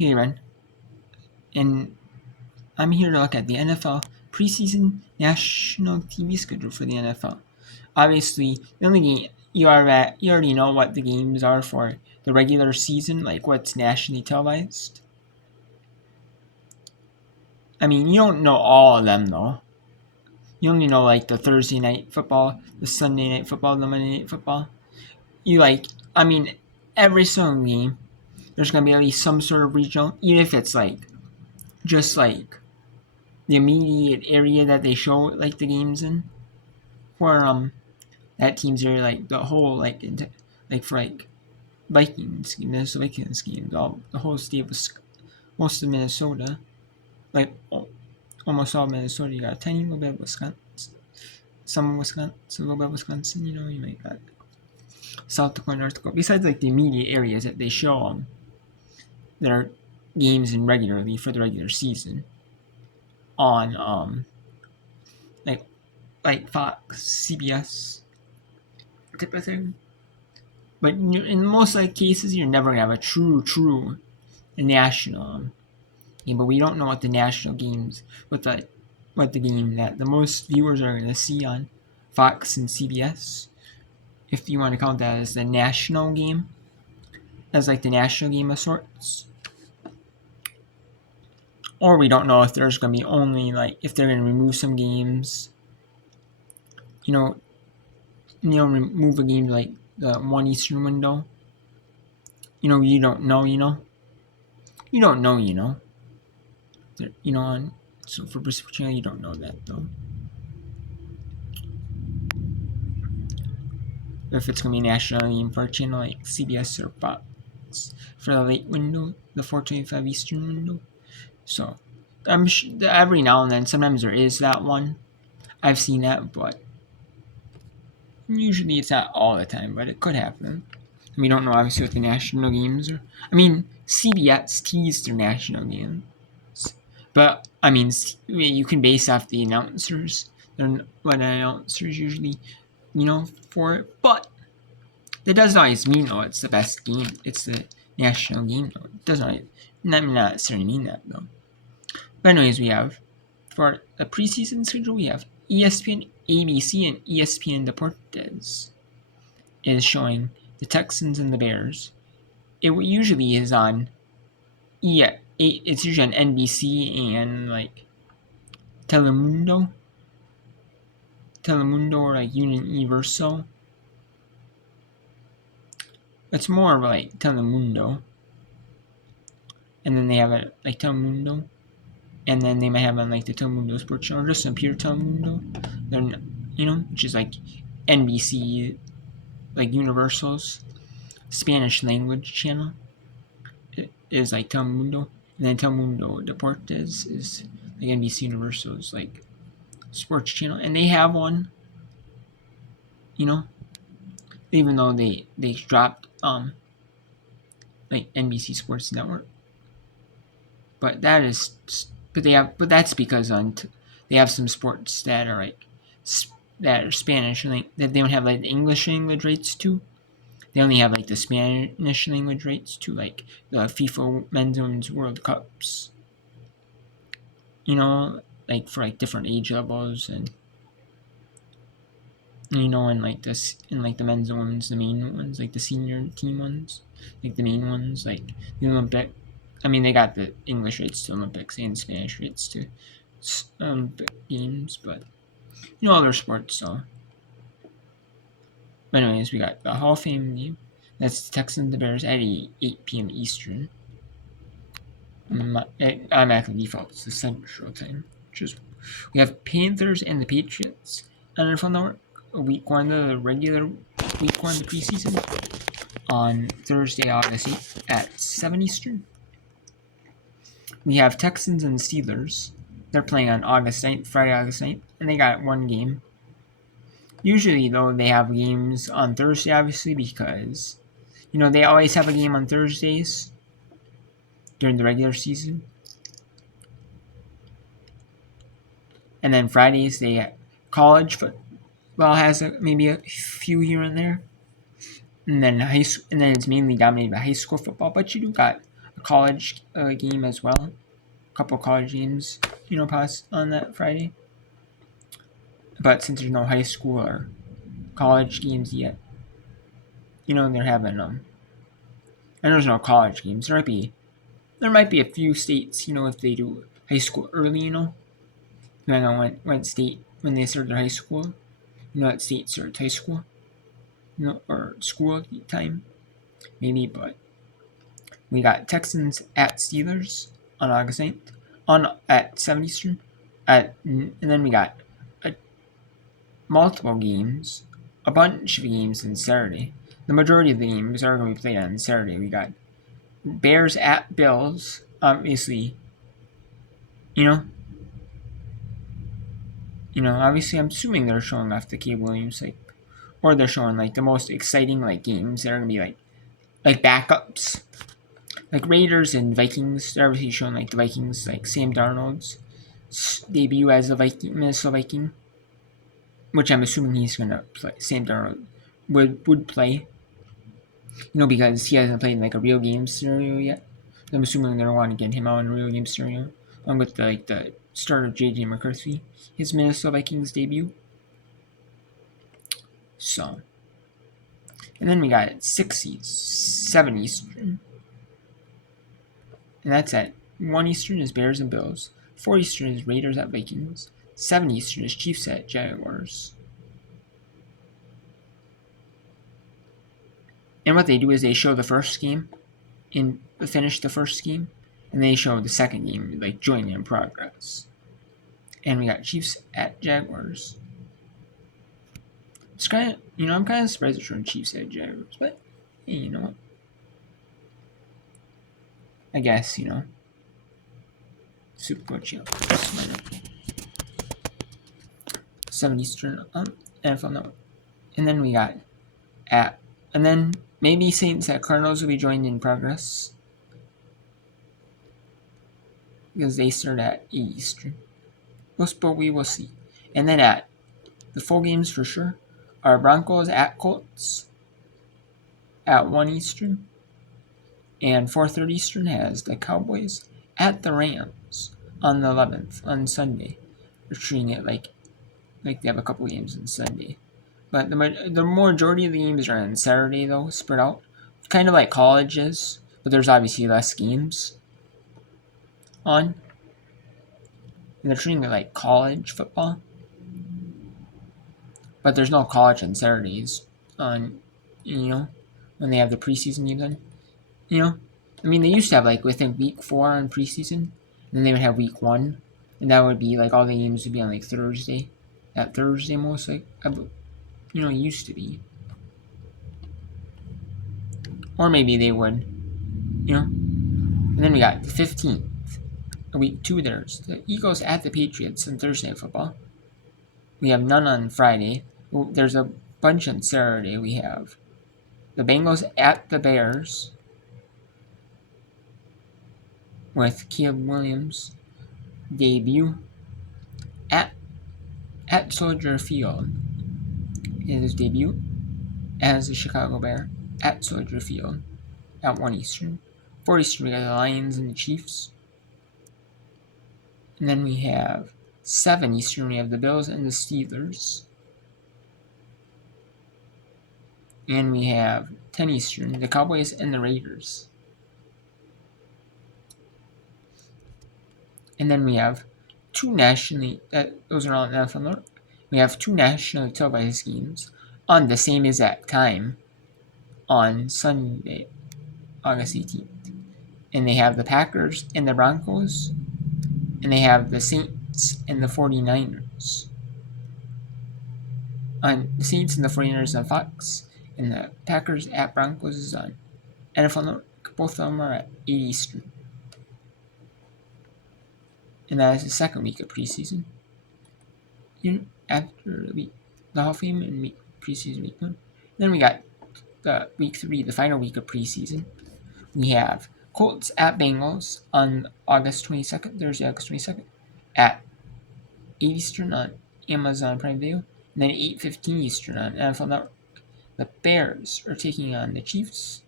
Hey, Ren, and I'm here to look at the NFL preseason national TV schedule for the NFL. Obviously, the only game you already know what the games are for the regular season, like what's nationally televised. I mean, you don't know all of them though. You only know like the Thursday night football, the Sunday night football, the Monday night football. I mean, every single game, there's gonna be at least some sort of regional, even if it's like just like the immediate area that they show like the games in. For that teams are like the whole like for like Vikings, Minnesota Vikings games, all the whole state of most of Minnesota, like almost all Minnesota. You got a tiny little bit of Wisconsin, some Wisconsin, a little bit of Wisconsin. You might got South Dakota, North Dakota. Besides like the immediate areas that they show their games in regularly for the regular season on like Fox, CBS type of thing. But in most like cases, you're never gonna have a true national game. But we don't know what the national games, what the game that the most viewers are gonna see on Fox and CBS, if you want to count that as the national game, as like the national game of sorts. Or we don't know if there's gonna be only like if they're gonna remove some games. Remove a game like the 1 Eastern window. You don't know. You don't know. So for Pacific Channel, you don't know that though. If it's gonna be national game for a channel like CBS or Fox for the late window, the 4:25 Eastern window. So I'm every now and then, sometimes there is that one. I've seen that, but usually it's not all the time. But it could happen. We don't know obviously what the national games are. I mean, CBS teased their national games, but I mean, you can base off the announcers. What announcers usually, for it. But that doesn't always mean it's the best game. It's the national game though. It doesn't not necessarily mean that though. But anyways, we have for the preseason schedule we have ESPN, ABC, and ESPN Deportes is showing the Texans and the Bears. It usually is on it's usually on NBC and like Telemundo or like Universo. It's more of like Telemundo, and then they have it like Telemundo, and then they might have on like the Telemundo Sports Channel, or just a pure Telemundo. Then which is like NBC, like Universal's Spanish language channel. It is like Telemundo, and then Telemundo Deportes is like NBC Universal's like sports channel, and they have one. Even though they dropped like NBC Sports Network, but that's because they have some sports that are like that are Spanish, like that they don't have like the English language rates to. They only have like the Spanish language rates to like the FIFA Men's and Women's World Cups. Like for like different age levels and and like this in like the men's and women's, the main ones, like the senior team ones, like the main ones, like the Olympic. I mean, they got the English rates to Olympics and Spanish rates to games, but other sports. So, but anyways, we got the Hall of Fame game. That's the Texans and the Bears at 8 p.m. Eastern. Automatically defaults to Central Time. We have Panthers and the Patriots on NFL Network. Week 1, the regular week 1, the preseason, on Thursday, August 8th at 7 Eastern. We have Texans and Steelers. They're playing on August 9th, Friday, August 9th, and they got one game. Usually, though, they have games on Thursday, obviously, because, they always have a game on Thursdays during the regular season. And then Fridays, they get college football has maybe a few here and there. And then it's mainly dominated by high school football, but you do got a college game as well. A couple college games, pass on that Friday. But since there's no high school or college games yet, they're having and there's no college games. There might be a few states, if they do high school early, depending on when they start their high school, that state starts high school, or school time, maybe. But we got Texans at Steelers on August 9th, at 7 Eastern, and then we got multiple games, a bunch of games on Saturday. The majority of the games are going to be played on Saturday. We got Bears at Bills, obviously. Obviously, I'm assuming they're showing off the Caleb Williams, or they're showing the most exciting games that are gonna be like backups, like Raiders and Vikings. They're obviously showing the Vikings, Sam Darnold's debut as a Minnesota Viking, which I'm assuming he's gonna play. Sam Darnold would play, because he hasn't played in a real game scenario yet. I'm assuming they're want to get him out in a real game scenario, along with the start of J.J. McCarthy, his Minnesota Vikings debut. So, and then we got 7 Eastern, and that's at 1 Eastern is Bears and Bills, 4 Eastern is Raiders at Vikings, 7 Eastern is Chiefs at Jaguars. And what they do is they show the first game, finish the first game, and they show the second game, jointly in progress. And we got Chiefs at Jaguars. It's kind of, I'm kind of surprised they're showing Chiefs at Jaguars, but hey, you know what? I guess, Super Bowl champions. 7 Eastern NFL Network. And then we got and then maybe Saints at Cardinals will be joined in progress, because they start at 8 Eastern. But we will see. And then at the full games for sure are Broncos at Colts at 1 Eastern. And 4:30 Eastern has the Cowboys at the Rams on the 11th, on Sunday. They're treating it like they have a couple games on Sunday. But the majority of the games are on Saturday, though, spread out. Kind of like colleges, but there's obviously less games on. And they're treating it like college football. But there's no college on Saturdays when they have the preseason games on. They used to have within week 4 on preseason, and then they would have week 1, and that would be all the games would be on Thursday. That Thursday most used to be. Or maybe they would, And then we got the 15th, week 2 there's the Eagles at the Patriots on Thursday Night Football. We have none on Friday. There's a bunch on Saturday. We have the Bengals at the Bears with Caleb Williams' debut at Soldier Field. His debut as a Chicago Bear at Soldier Field at 1 Eastern. 4 Eastern, we got the Lions and the Chiefs. And then we have 7 Eastern, we have the Bills and the Steelers. And we have 10 Eastern, the Cowboys and the Raiders. And then we have two nationally, those are all in NFL Network. We have 2 nationally televised games on the same exact time on Sunday, August 18th. And they have the Packers and the Broncos, and they have the Saints and the 49ers. On the Saints and the 49ers on Fox, and the Packers at Broncos is on NFL Network. Both of them are at 8 Eastern. And that is the second week of preseason. After the Hall of Fame and preseason week 1. Then we got the week 3, the final week of preseason. We have Colts at Bengals on August 22nd, Thursday, August 22nd, at 8 Eastern on Amazon Prime Video, and then 8:15 Eastern on NFL Network. The Bears are taking on the Chiefs.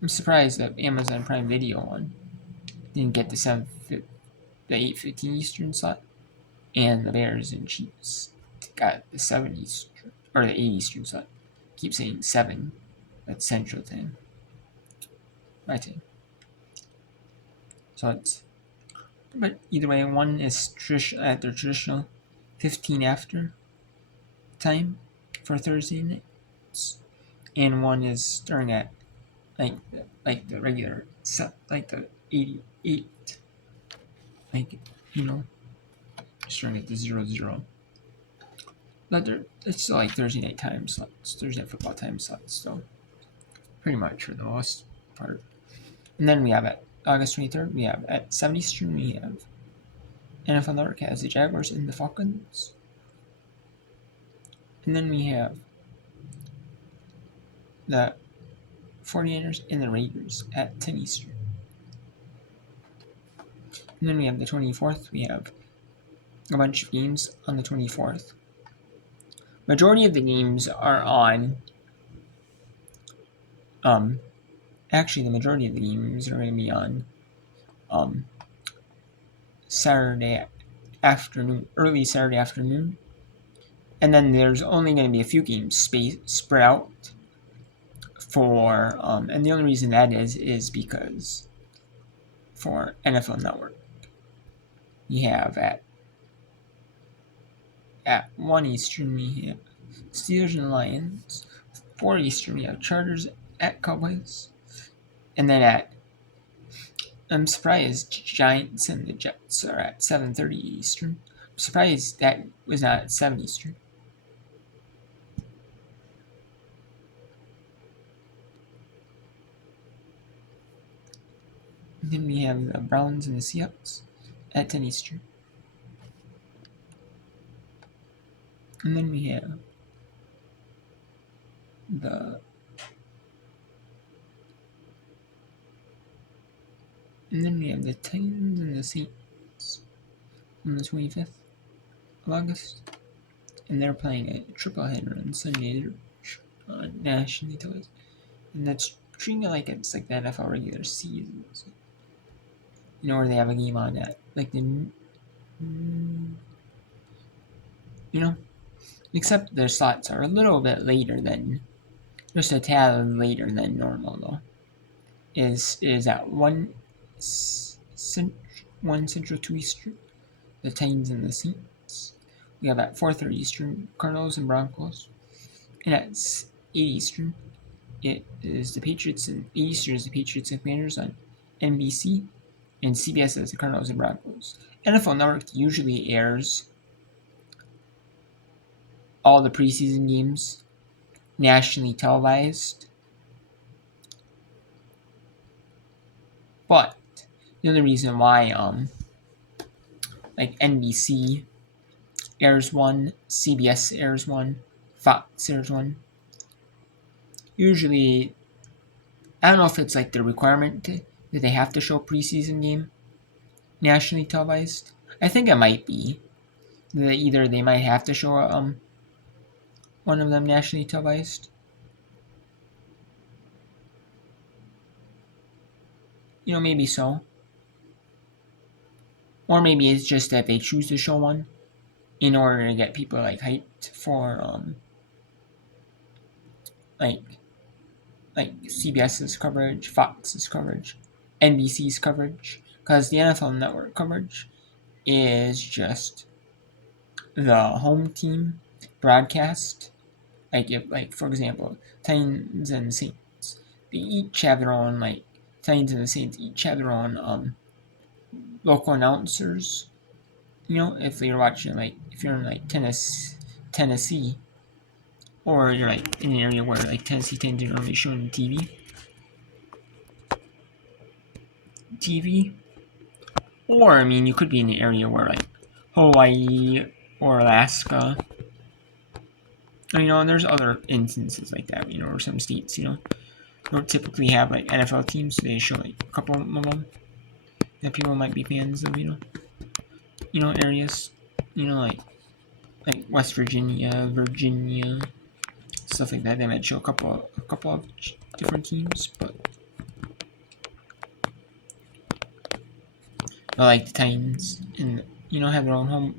I'm surprised that Amazon Prime Video one didn't get the 8:15 Eastern slot, and the Bears and Chiefs got the 7 Eastern or the 8 Eastern slot. Keep saying 7. That's Central Time. My time. So it's, but either way, one is at their traditional 15 after time for Thursday nights, and one is starting at like the regular set, like the 88, like starting at the 00. But it's still like Thursday night time slots, Thursday night football time slots, so pretty much for the most part. And then we have at August 23rd, we have at 7 Eastern, we have NFL Network has the Jaguars and the Falcons. And then we have the 49ers and the Raiders at 10 Eastern. And then we have the 24th, we have a bunch of games on the 24th. Majority of the games are on, actually the majority of the games are going to be on, Saturday afternoon, early Saturday afternoon. And then there's only going to be a few games spread out for, and the only reason that is because for NFL Network, we have at 1 Eastern, we have Steelers and Lions. 4 Eastern, we have Chargers at Cowboys. And then I'm surprised Giants and the Jets are at 7:30 Eastern. I'm surprised that was not at 7 Eastern. And then we have the Browns and the Seahawks at 10 Eastern. And then we have the Titans and the Saints on the 25th of August. And they're playing a triple header on Sunday on nationally televised. And that's treating it like it's like the NFL regular season. So, where they have a game on at like except their slots are a little bit later than, just a tad later than normal though. Is at 1 Central, 2 Eastern, the Titans and the Saints. We have at 4:30 Eastern, Cardinals and Broncos. And at 8 Eastern, it is the Patriots, and 8 Eastern is the Patriots and Commanders on NBC, and CBS is the Cardinals and Broncos. NFL Network usually airs all the preseason games nationally televised, but the only reason why like NBC airs one, CBS airs one, Fox airs one, usually I don't know if it's like the requirement that they have to show preseason game nationally televised. I think it might be that either they might have to show one of them nationally televised. Maybe so. Or maybe it's just that they choose to show one in order to get people like hyped for like CBS's coverage, Fox's coverage, NBC's coverage, because the NFL Network coverage is just the home team broadcast. Like for example, Titans and Saints, they each have their own Titans and the Saints each have their own local announcers. If you're watching if you're in Tennessee, or you're in an area where Tennessee Titans are normally shown on TV, or you could be in an area where Hawaii or Alaska. And there's other instances like that. Or some states don't typically have NFL teams, so they show a couple of them that people might be fans of. Areas. Like West Virginia, stuff like that. They might show a couple of different teams, but But like the Titans and have their own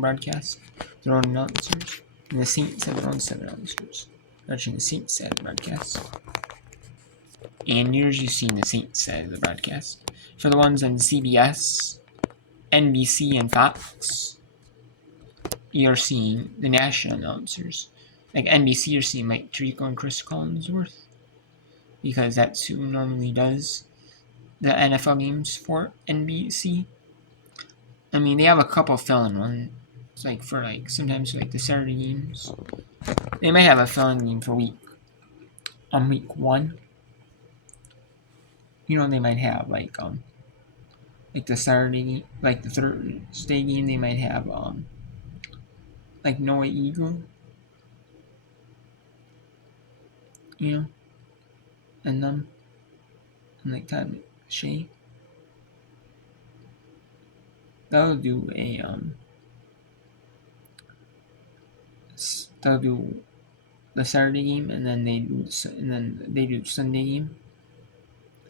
broadcast, their own announcers, and the Saints have their own set of announcers. Watching the Saints side of the broadcast, and you're usually seeing the Saints side of the broadcast. For the ones on CBS, NBC, and Fox, you're seeing the national announcers. Like NBC, you're seeing Mike Tirico and Chris Collinsworth, because that's who normally does the NFL games for NBC. I mean, they have a couple fill-in ones, like for like sometimes like the Saturday games. They might have a fill-in game for week 1. They might have like the Saturday, like the Thursday game. They might have like Noah Eagle, and them, and like Todd Shea. They'll do they'll do the Saturday game, and then they do Sunday game.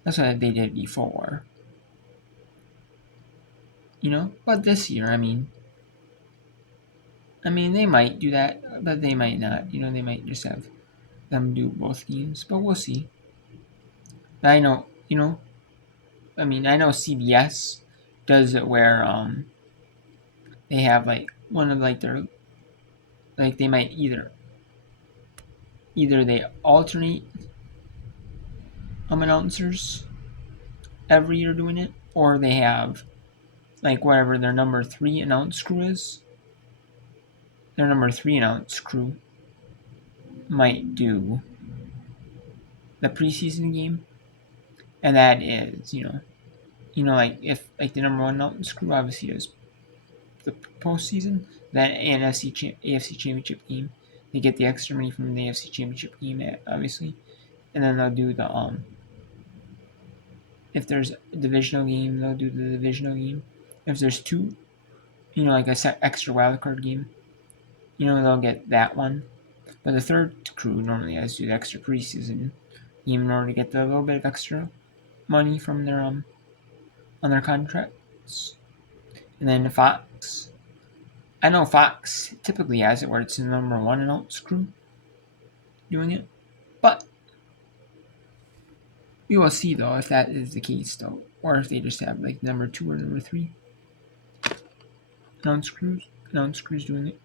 That's what they did before. But this year, I mean, they might do that, but they might not. They might just have them do both games, but we'll see. I know, I know CBS does it where they have like one of like their, like they might either they alternate announcers every year doing it, or they have like whatever their number 3 announce crew is. Their number 3 announce crew might do the preseason game, and that is like if like the number 1 announce crew obviously does the postseason, that AFC Championship game, they get the extra money from the AFC Championship game, obviously, and then they'll do the if there's a divisional game, they'll do the divisional game. If there's 2, like a extra wildcard game, they'll get that one. But the third crew normally has to do the extra preseason game in order to get the little bit of extra money from their on their contracts. And then Fox, I know Fox typically has it where it's the number 1 announce crew doing it, but we will see though if that is the case though, or if they just have like number 2 or number 3 announce crews doing it.